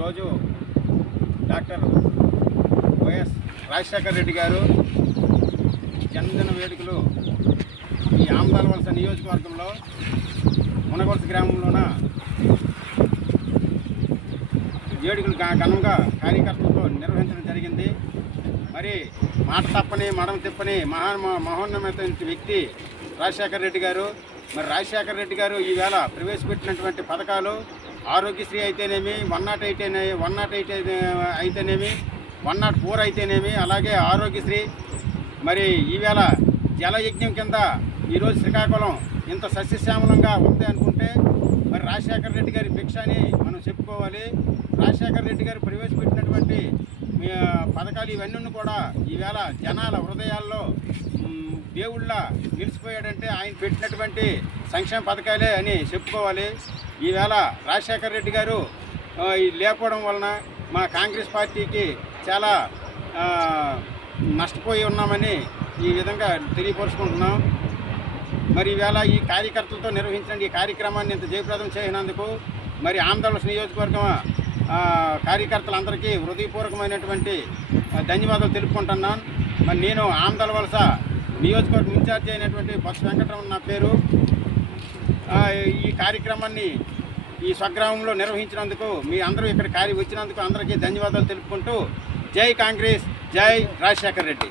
ఈరోజు doctor YS Rajasekhara Reddy గారు జన్మదిన వేడుకలు ఈ ఆమదాల వలస నియోజకవర్గంలో మునగొలస గ్రామంలోన వేడుకలు ఘనంగా కార్యకర్తలతో నిర్వహించడం జరిగింది. మరి మాట తప్పని మడం తిప్పని మహా మహోన్నమైన వ్యక్తి రాజశేఖర రెడ్డి గారు. మరి రాజశేఖర రెడ్డి గారు ఈవేళ ప్రవేశపెట్టినటువంటి పథకాలు ఆరోగ్యశ్రీ అయితేనేమి one nought eight one nought eight అయితేనేమి వన్ నాట్ ఫోర్ అయితేనేమి అలాగే ఆరోగ్యశ్రీ. మరి ఈవేళ జలయజ్ఞం కింద ఈరోజు శ్రీకాకుళం ఇంత సస్యశ్యామలంగా ఉంది అనుకుంటే మరి రాజశేఖర రెడ్డి గారి భిక్ష అని మనం చెప్పుకోవాలి. రాజశేఖర రెడ్డి గారు ప్రవేశపెట్టినటువంటి పథకాలు ఇవన్నీ కూడా ఈవేళ జనాల హృదయాల్లో దేవుళ్ళ నిలిచిపోయాడంటే ఆయన పెట్టినటువంటి సంక్షేమ పథకాలే అని చెప్పుకోవాలి. ఈవేళ రాజశేఖర రెడ్డి గారు లేకపోవడం వలన మా కాంగ్రెస్ పార్టీకి చాలా నష్టపోయి ఉన్నామని ఈ విధంగా తెలియపరుచుకుంటున్నాం. మరి ఈవేళ ఈ కార్యకర్తలతో నిర్వహించిన ఈ కార్యక్రమాన్ని ఇంత జయప్రదం చేసినందుకు మరి ఆంధ్రప్రదేశ్ నియోజకవర్గం కార్యకర్తలందరికీ హృదయపూర్వకమైనటువంటి ధన్యవాదాలు తెలుపుకుంటున్నాను. మరి నేను ఆంధ్ర వలస నియోజకవర్గం ఇన్ఛార్జి అయినటువంటి బొత్స వెంకటరమణ నా పేరు. ఈ కార్యక్రమాన్ని ఈ స్వగ్రామంలో నిర్వహించినందుకు మీ అందరూ ఇక్కడ కార్య వచ్చినందుకు అందరికీ ధన్యవాదాలు తెలుపుకుంటూ జై కాంగ్రెస్ జై రాజశేఖర్ రెడ్డి.